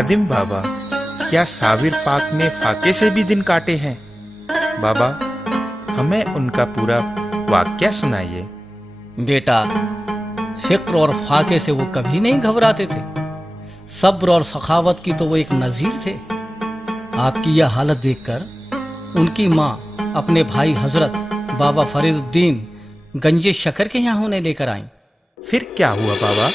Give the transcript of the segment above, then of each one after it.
खादिम बाबा, क्या साबिर पाक ने फाके से भी दिन काटे हैं? बाबा, हमें उनका पूरा वाकया सुनाइए। बेटा, फिक्र और फाके से वो कभी नहीं घबराते थे। सब्र और सखावत की तो वो एक नजीर थे। आपकी यह हालत देखकर उनकी माँ अपने भाई हजरत बाबा फरीदुद्दीन गंजे शकर के यहाँ उन्हें लेकर आई। फिर क्या हुआ बाबा?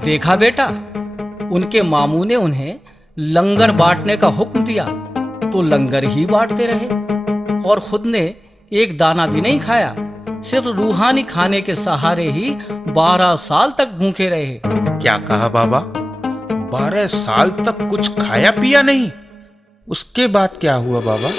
देखा बेटा, उनके मामू ने उन्हें लंगर बांटने का हुक्म दिया तो लंगर ही बांटते रहे और खुद ने एक दाना भी नहीं खाया। सिर्फ रूहानी खाने के सहारे ही 12 साल तक भूखे रहे। क्या कहा बाबा? 12 साल तक कुछ खाया पिया नहीं? उसके बाद क्या हुआ बाबा?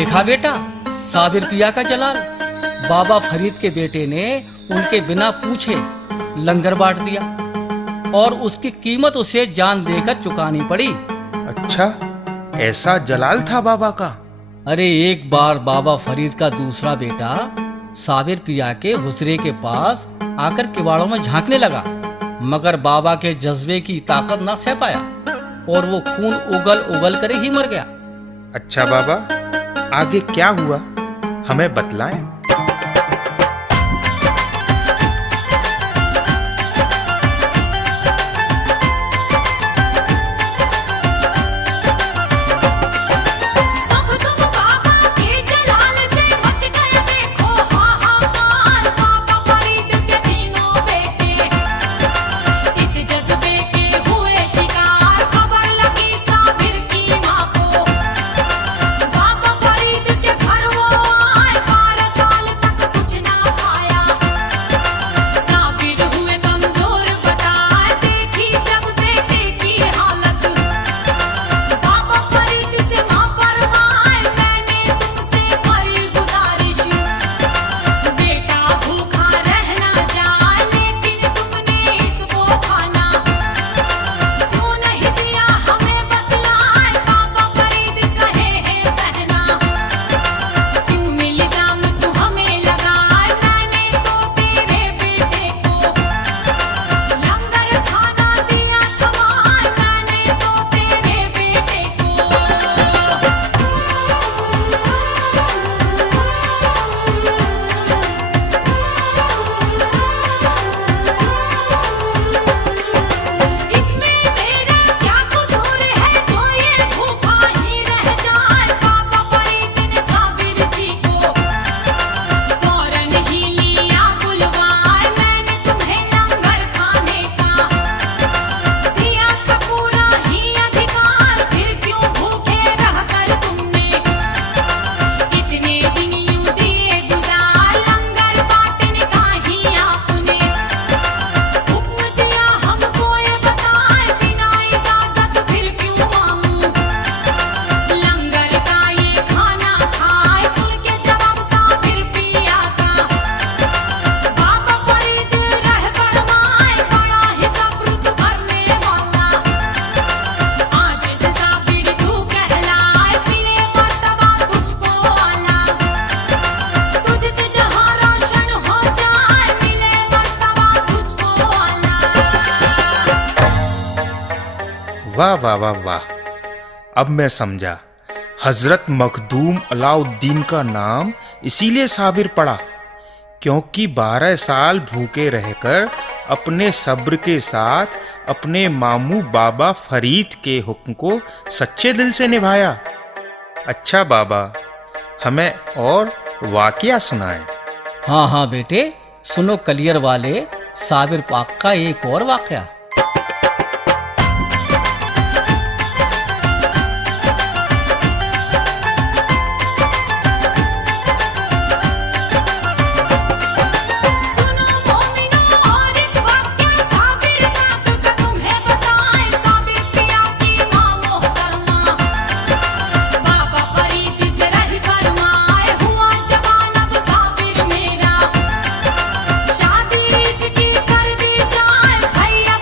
देखा बेटा, साबिर पिया का जलाल। बाबा फरीद के बेटे ने उनके बिना पूछे लंगर बांट दिया और उसकी कीमत उसे जान देकर चुकानी पड़ी। अच्छा, ऐसा जलाल था बाबा का? अरे एक बार बाबा फरीद का दूसरा बेटा साबिर पिया के हुजरे के पास आकर किवाड़ों में झांकने लगा, मगर बाबा के जज्बे की ताकत न सह पाया और वो खून उगल उगल कर ही मर गया। अच्छा बाबा, आगे क्या हुआ, हमें बतलाएं। वाह वाह वाह वाह, अब मैं समझा। हजरत मखदूम अलाउद्दीन का नाम इसीलिए साबिर पड़ा क्योंकि 12 साल भूखे रहकर अपने सब्र के साथ अपने मामू बाबा फरीद के हुक्म को सच्चे दिल से निभाया। अच्छा बाबा, हमें और वाकया सुनाएं। हाँ हाँ बेटे, सुनो कलियर वाले साबिर पाक का एक और वाकया। शादी इसकी कर दी जाए भैया।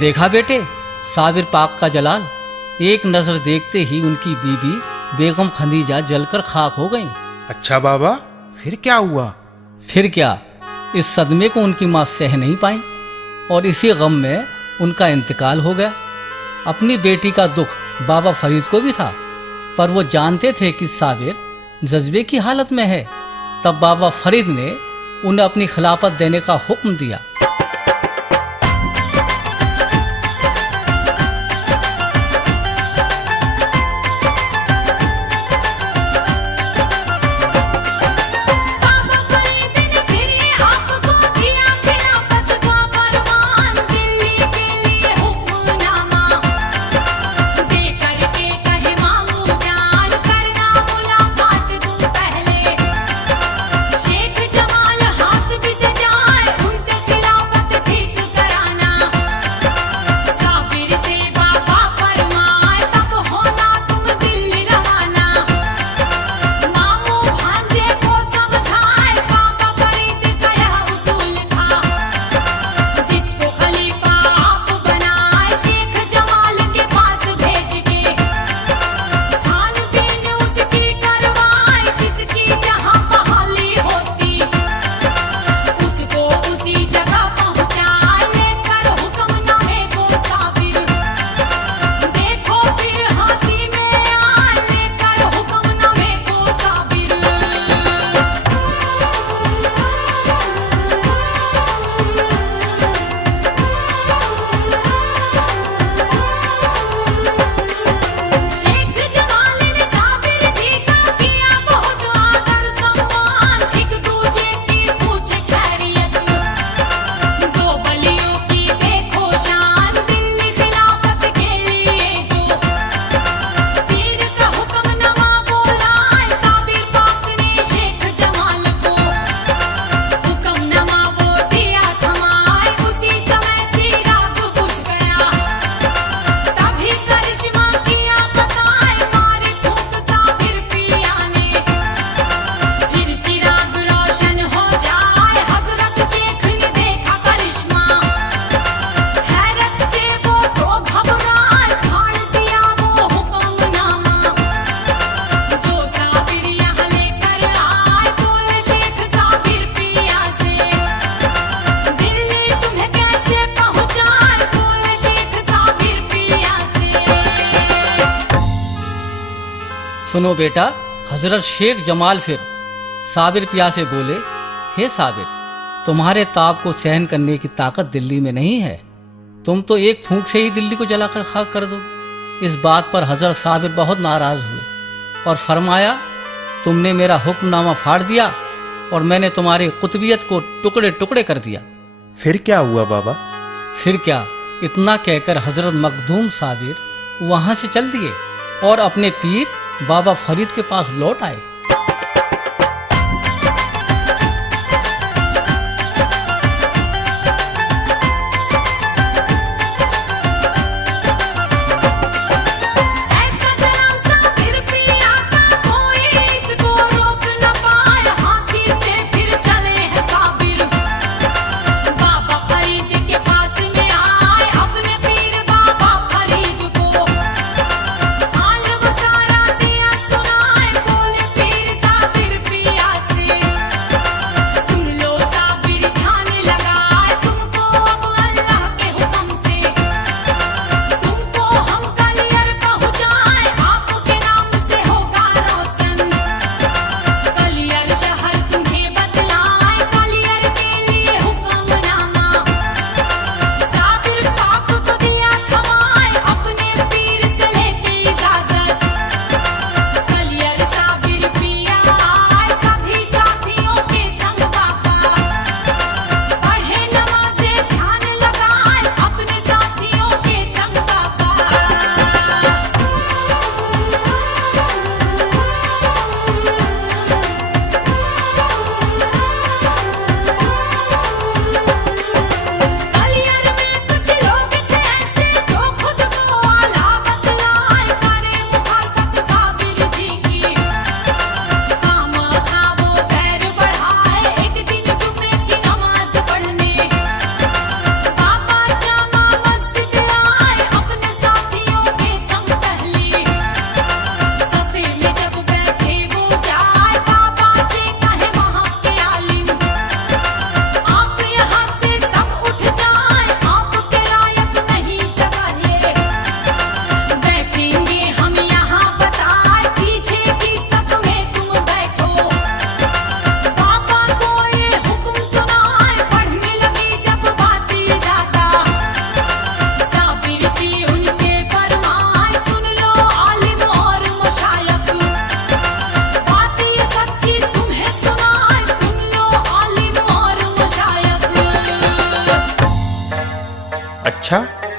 देखा बेटे, साबिर पाक का जलाल। एक नजर देखते ही उनकी बीबी बेगम खदीजा जलकर खाक हो गईं। अच्छा बाबा, फिर क्या हुआ? फिर क्या, इस सदमे को उनकी मां सह नहीं पाई और इसी गम में उनका इंतकाल हो गया। अपनी बेटी का दुख बाबा फरीद को भी था, पर वो जानते थे कि साबिर जज्बे की हालत में है। तब बाबा फरीद ने उन्हें अपनी खिलाफत देने का हुक्म दिया। सुनो बेटा, हजरत शेख जमाल फिर साबिर पिया से बोले, हे साबिर, तुम्हारे ताप को सहन करने की ताकत दिल्ली में नहीं है। तुम तो एक फूंक से ही दिल्ली को जलाकर खाक कर दो। इस बात पर हजरत साबिर बहुत नाराज हुए और फरमाया, तुमने मेरा हुक्मनामा फाड़ दिया और मैंने तुम्हारी कुतबियत को टुकड़े टुकड़े कर दिया। फिर क्या हुआ बाबा? फिर क्या, इतना कहकर हजरत मखदूम साबिर वहां से चल दिए और अपने पीर बाबा फरीद के पास लौट आए। हाल वो सारा दिया सुनाए, बोले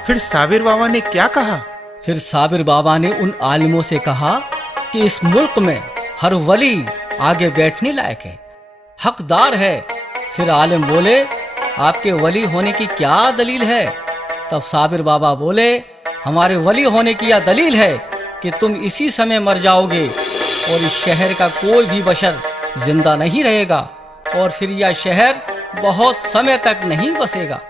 फिर साबिर बाबा ने क्या कहा? फिर साबिर बाबा ने उन आलिमों से कहा कि इस मुल्क में हर वली आगे बैठने लायक है, हकदार है। फिर आलिम बोले, आपके वली होने की क्या दलील है? तब साबिर बाबा बोले, हमारे वली होने की यह दलील है कि तुम इसी समय मर जाओगे और इस शहर का कोई भी बशर जिंदा नहीं रहेगा और फिर यह शहर बहुत समय तक नहीं बसेगा।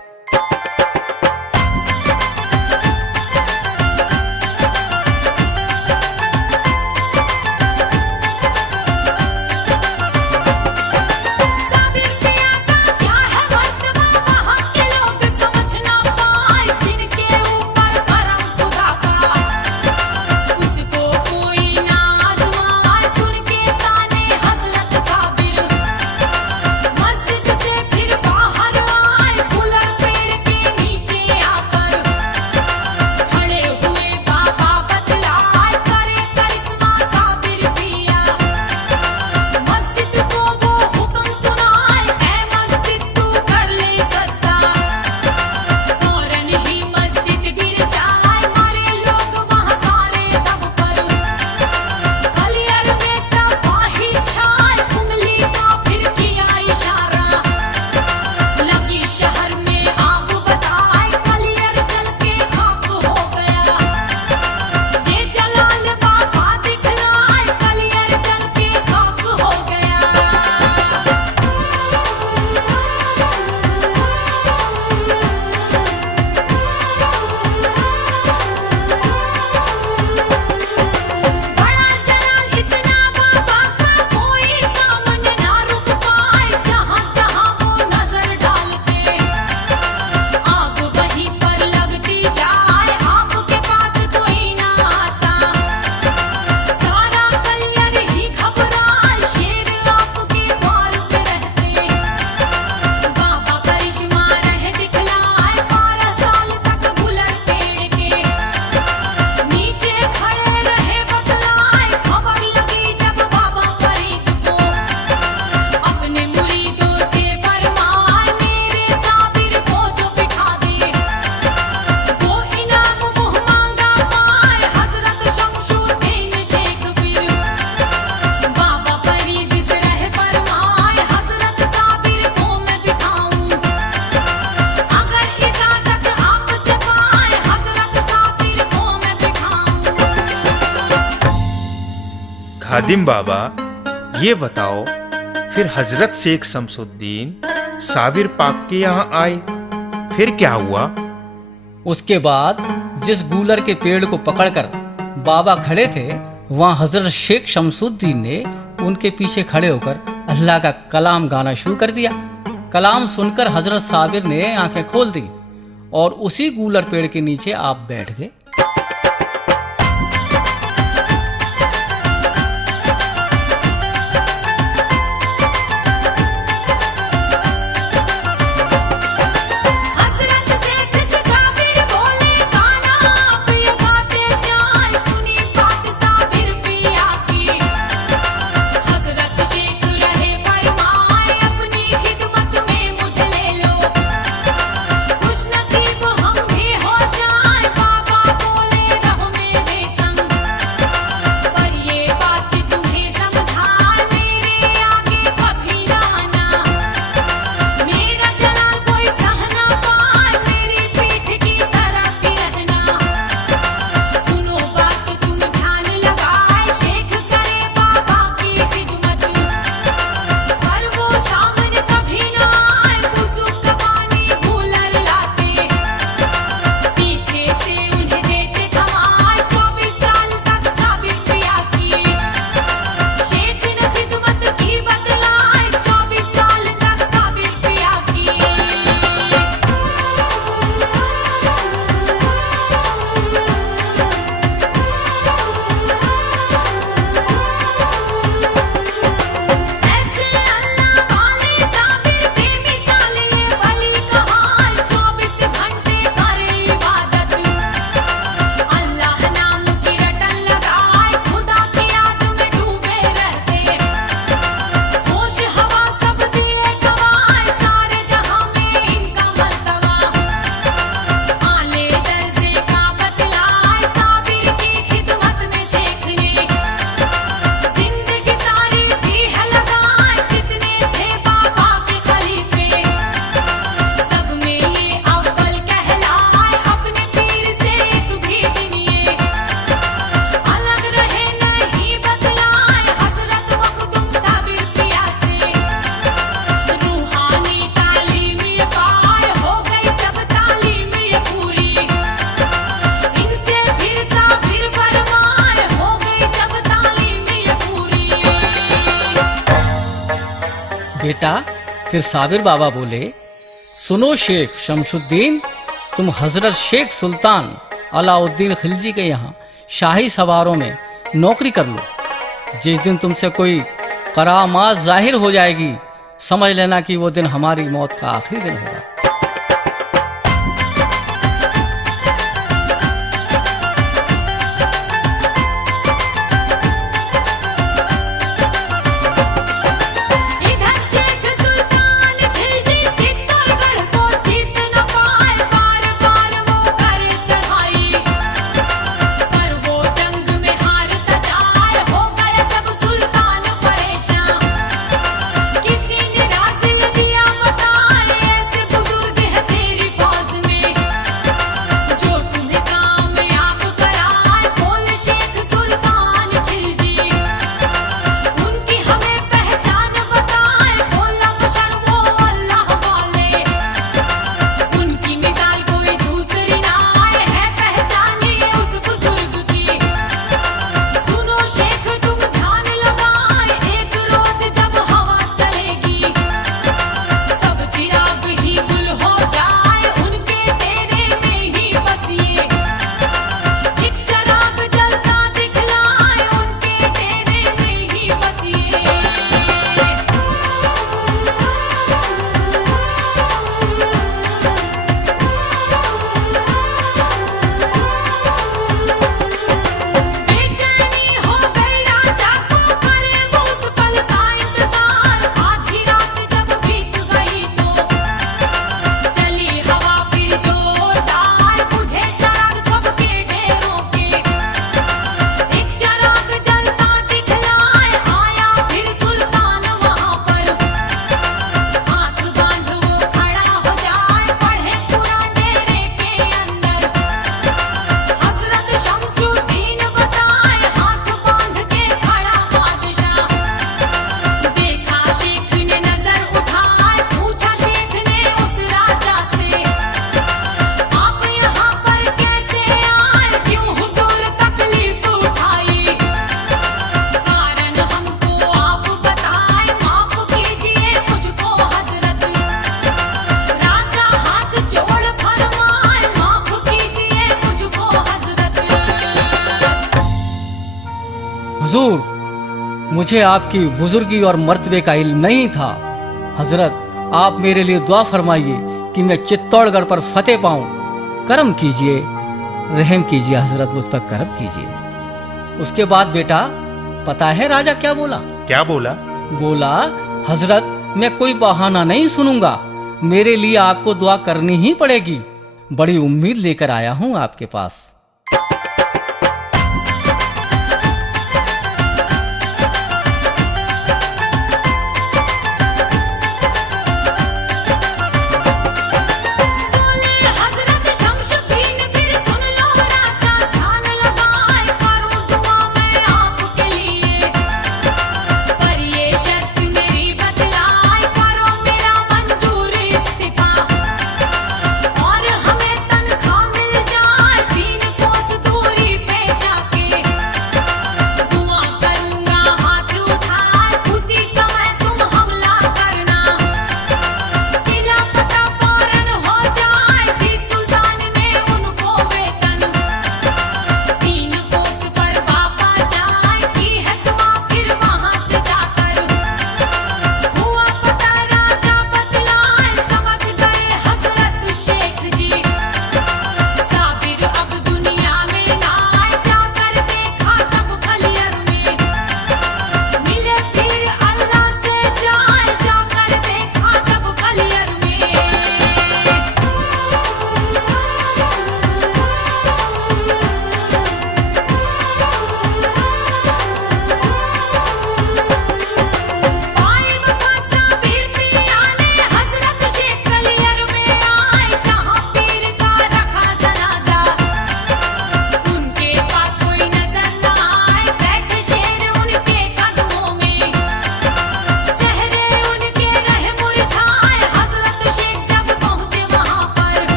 खादिम बाबा, ये बताओ, फिर हजरत शेख शमसुद्दीन साबिर पाक के यहाँ आए, फिर क्या हुआ? उसके बाद जिस गूलर के पेड़ को पकड़कर बाबा खड़े थे, वहां हजरत शेख शमसुद्दीन ने उनके पीछे खड़े होकर अल्लाह का कलाम गाना शुरू कर दिया। कलाम सुनकर हजरत साबिर ने आंखें खोल दी और उसी गूलर पेड़ के नीचे आप बैठ गए। बेटा फिर साबिर बाबा बोले, सुनो शेख शमशुद्दीन, तुम हजरत शेख सुल्तान अलाउद्दीन खिलजी के यहाँ शाही सवारों में नौकरी कर लो। जिस दिन तुमसे कोई करामात जाहिर हो जाएगी, समझ लेना कि वो दिन हमारी मौत का आखिरी दिन होगा। हुजूर, मुझे आपकी बुजुर्गी और मर्तबे का इल्म नहीं था। हजरत, आप मेरे लिए दुआ फरमाइए कि मैं चित्तौड़गढ़ पर फतेह पाऊं। करम कीजिए, रहम कीजिए हजरत, मुझ पर करम कीजिए। उसके बाद बेटा, पता है राजा क्या बोला? क्या बोला? बोला, हजरत मैं कोई बहाना नहीं सुनूंगा, मेरे लिए आपको दुआ करनी ही पड़ेगी। बड़ी उम्मीद लेकर आया हूं आपके पास। और हमें तनख्वाह मिल जाए, दीन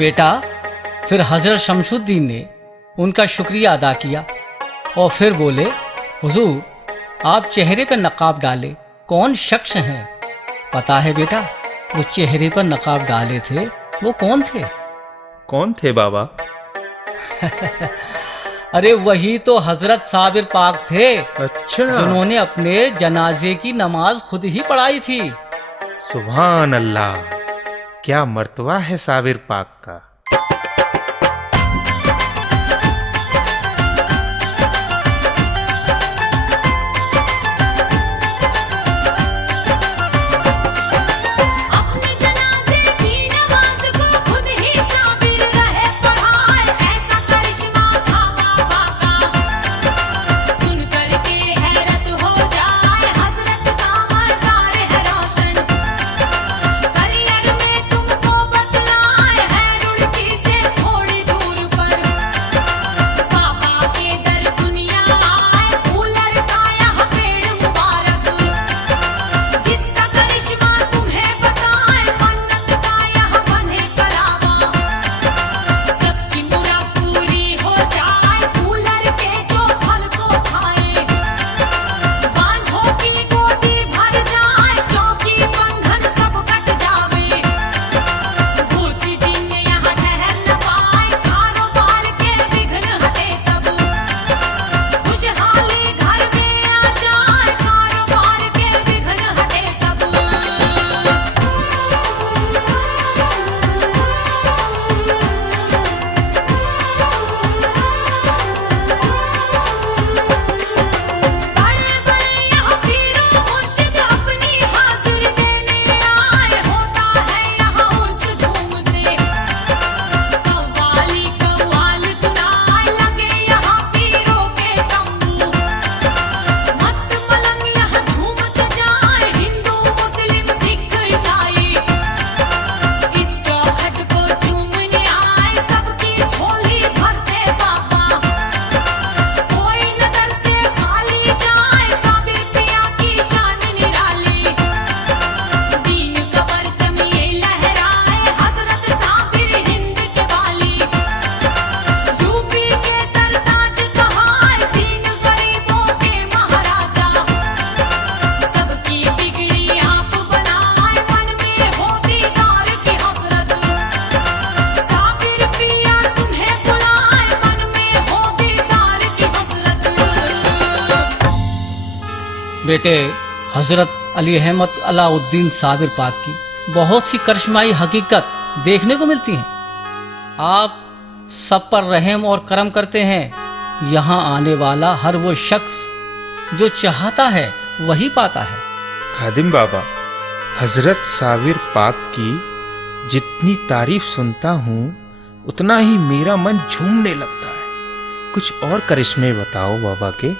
बेटा फिर हजरत शमशुद्दीन ने उनका शुक्रिया अदा किया और फिर बोले, हुजूर आप चेहरे पर नकाब डाले कौन शख्स हैं? पता है बेटा, वो चेहरे पर नकाब डाले थे वो कौन थे? कौन थे बाबा? अरे वही तो हजरत साबिर पाक थे, अच्छा, जिन्होंने अपने जनाजे की नमाज खुद ही पढ़ाई थी। सुभान अल्लाह, क्या मर्तबा है साबिर पाक का। बेटे हजरत अली अहमद अलाउद्दीन साबिर पाक की बहुत सी करिश्माई हकीकत देखने को मिलती हैं। आप सब पर रहम और करम करते हैं। यहाँ आने वाला हर वो शख्स जो चाहता है वही पाता है। खादिम बाबा, हजरत साबिर पाक की जितनी तारीफ सुनता हूँ उतना ही मेरा मन झूमने लगता है। कुछ और करिश्मे बताओ बाबा के।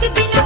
एक दिन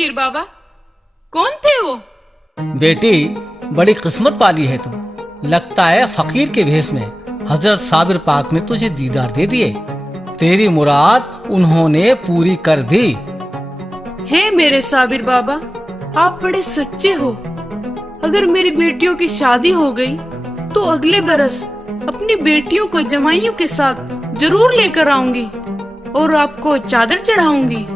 फकीर बाबा, कौन थे वो? बेटी, बड़ी किस्मत वाली है तू। लगता है फकीर के भेष में हजरत साबिर पाक ने तुझे दीदार दे दिए। तेरी मुराद उन्होंने पूरी कर दी। हे मेरे साबिर बाबा, आप बड़े सच्चे हो। अगर मेरी बेटियों की शादी हो गई तो अगले बरस अपनी बेटियों को जमाइयों के साथ जरूर लेकर आऊंगी और आपको चादर चढ़ाऊंगी।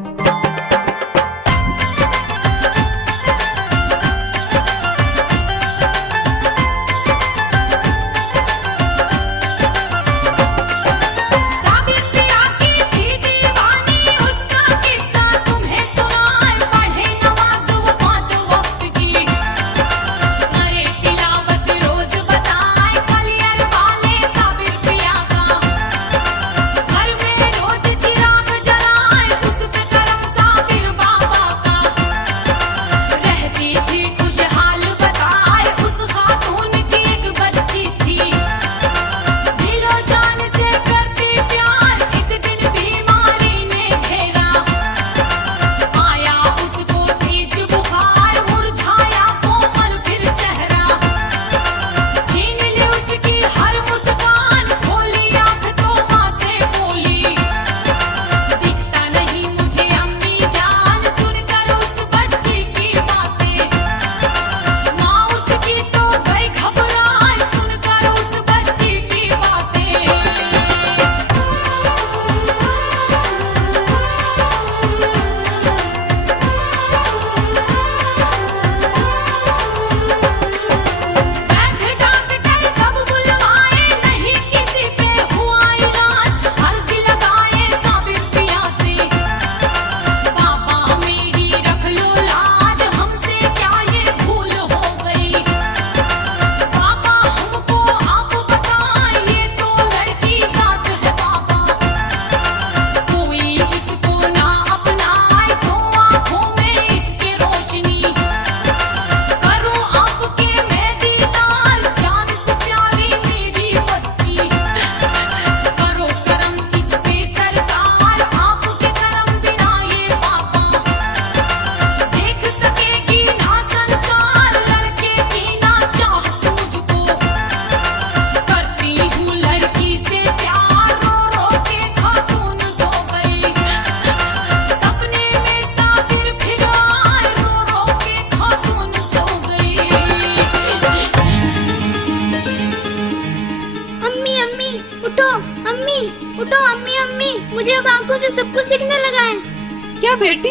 मुझे अब आंखों से सब कुछ दिखने लगा है। क्या बेटी,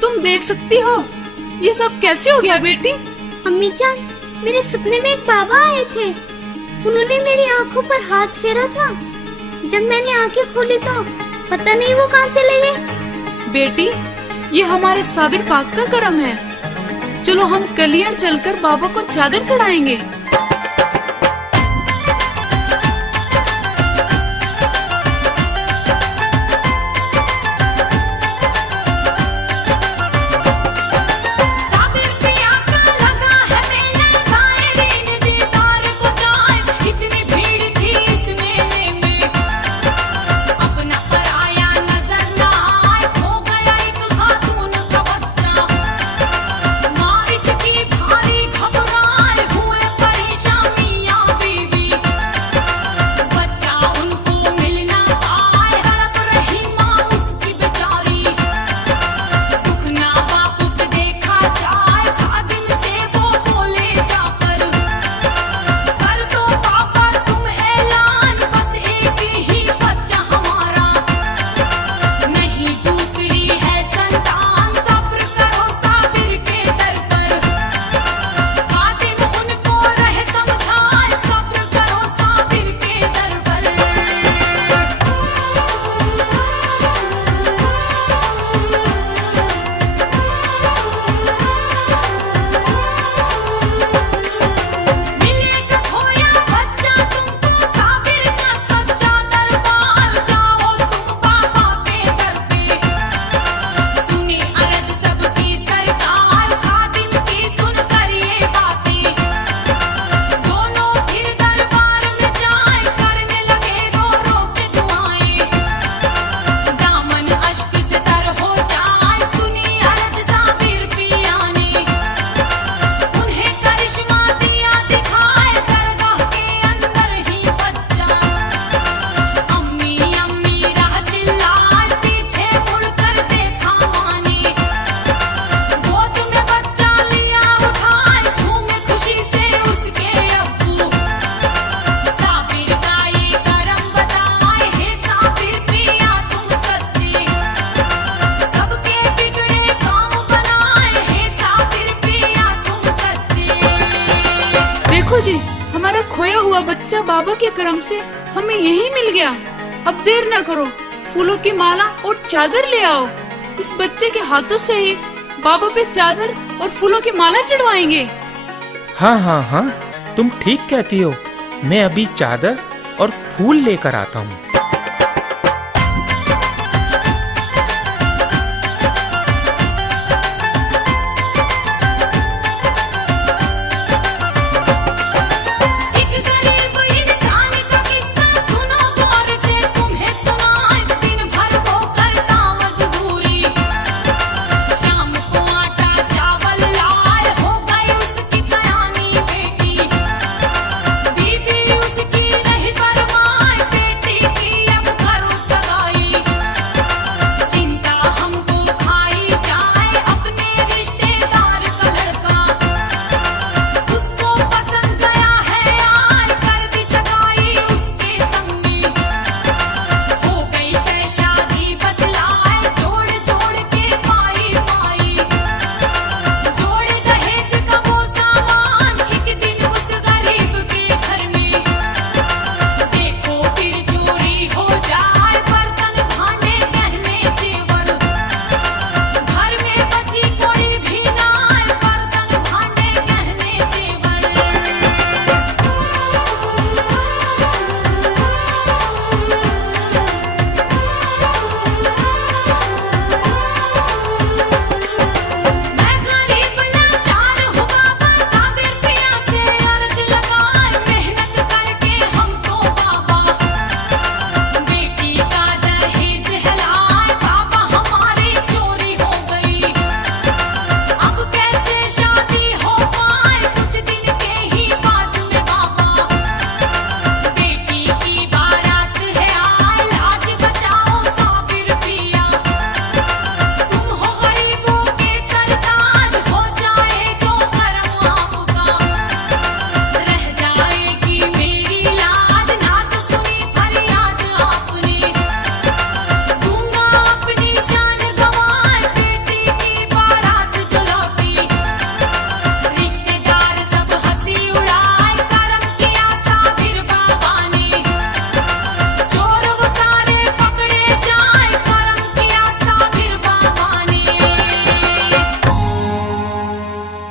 तुम देख सकती हो? ये सब कैसे हो गया बेटी? अम्मी जान, मेरे सपने में एक बाबा आए थे। उन्होंने मेरी आंखों पर हाथ फेरा था। जब मैंने आंखें खोली तो पता नहीं वो कहाँ चले गए। बेटी, ये हमारे साबिर पाक का करम है। चलो हम कलियर चलकर बाबा को चादर चढ़ाएंगे। बच्चा बाबा के करम से हमें यही मिल गया। अब देर न करो, फूलों की माला और चादर ले आओ। इस बच्चे के हाथों से ही बाबा पे चादर और फूलों की माला चढ़वाएंगे। हाँ हाँ हाँ, तुम ठीक कहती हो। मैं अभी चादर और फूल लेकर आता हूँ।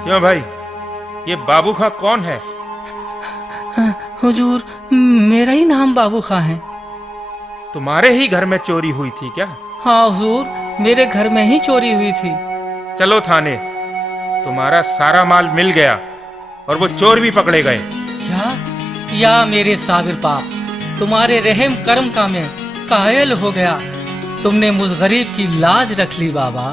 क्यों भाई, ये बाबू खां कौन है? हुजूर, मेरा ही नाम बाबू खां है। तुम्हारे ही घर में चोरी हुई थी क्या? हाँ हुजूर, मेरे घर में ही चोरी हुई थी। चलो थाने, तुम्हारा सारा माल मिल गया और वो चोर भी पकड़े गए। क्या? या मेरे साबिर बाप, तुम्हारे रहम करम का मैं कायल हो गया। तुमने मुझ गरीब की लाज रख ली बाबा।